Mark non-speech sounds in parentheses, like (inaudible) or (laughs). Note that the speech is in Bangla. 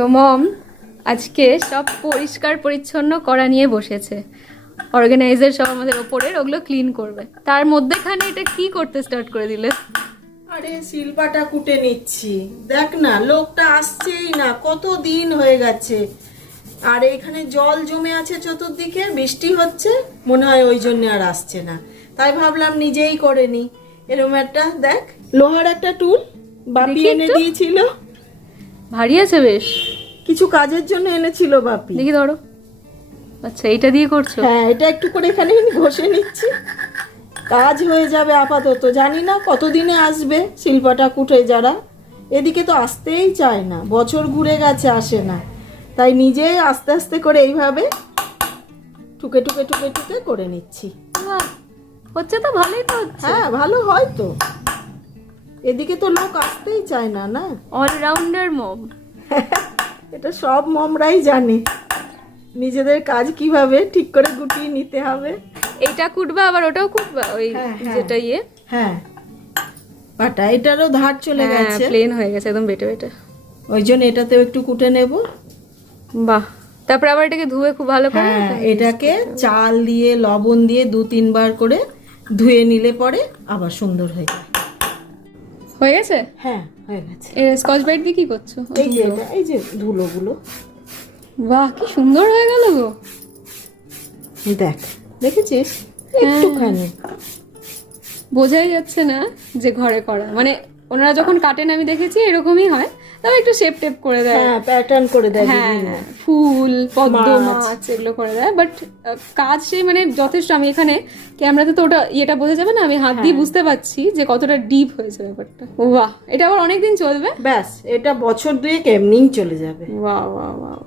তো মম আজকে সব পরিষ্কার পরিচ্ছন্ন করা নিয়ে বসেছে। অর্গানাইজার সব আমাদের ওপরের ওগুলো ক্লিন করবে। তার মধ্যেখানে এটা কি করতে স্টার্ট করে দিলে? আরে শিল্পাটা কুটে নিচ্ছি। দেখ না লোকটা আসছেই না কত দিন হয়ে গেছে। আর এখানে জল জমে আছে চতুর্দিকে বৃষ্টি হচ্ছে মনে হয় ওই জন্য আর আসছে না। তাই ভাবলাম নিজেই করে নি। এরকম একটা দেখ লোহার একটা টুল বাপি এনে। দিয়েছিল। ভারী আছে বেশ। কিছু কাজের জন্য এনেছিল বাপি। দেখি ধরো। আচ্ছা এটা দিয়ে করছ? হ্যাঁ এটা একটু করে এখানে ঘষে নিচ্ছি। কাজ হয়ে যাবে আপাতত। জানি না কতদিনে আসবে শিল্পাটা কুটে যারা। এদিকে তো আসতেই চায় না। বছর ঘুরে গেছে আসে না। তাই নিজেই আস্তে আস্তে করে এইভাবে টুকে টুকে টুকে টুকে করে নিচ্ছি। হচ্ছে তো ভালোই তো হ্যাঁ ভালো হয় তো। এদিকে তো লোক আসতেই চায় না না? অলরাউন্ডার মম (laughs) এটা সব মমরাই জানে। নিজেদের কাজ কীভাবে ঠিক করে গুটিয়ে নিতে হবে। এইটা কুটবা আবার ওটাও কুটবা ওই হ্যাঁ, হ্যাঁ। যেটা ইয়ে? হ্যাঁ। পাটা এটারও ধার চলে গেছে। প্লেন হয়ে গেছে একদম বেটে বেটে। ওই জন্য এটাতেও একটু কুটে নেব। বাহ। তারপর আবার এটাকে ধুয়ে খুব ভালো করে হ্যাঁ এটাকে চাল দিয়ে লবণ দিয়ে দু তিনবার করে ধুয়ে নিলে পরে আবার সুন্দর হয়ে যায় হয়ে গেছে? হ্যাঁ হয়ে গেছে। স্কচ ব্রাইট দিয়ে কি করছ? এই যে এটা এই যে ধুলোগুলো। বাহ কি সুন্দর হয়ে গেল গো। দেখ দেখেছিস? একটুখানি। বোঝাই যাচ্ছে না যে ঘরে করা। মানে ওনারা যখন কাটেন আমি দেখেছি এরকমই হয়। তবে একটু শেপ টেপ করে দেয়। হ্যাঁ প্যাটার্ন করে দেয় হ্যাঁ বিভিন্ন। ফুল পদ্ম মাছ। এগুলো করে দেয়। বাট কাজ সেই মানে যথেষ্ট। আমি এখানে ক্যামেরাতে তো ওটা ইয়েটা বোঝা যাবে না আমি হাত দিয়ে বুঝতে পারছি যে কতটা ডিপ হয়েছে ব্যাপারটা। বাহ এটা আবার অনেকদিন চলবে? ব্যাস এটা বছর দুয়েক এমনিই চলে যাবে। বাহ বাহ বাহ।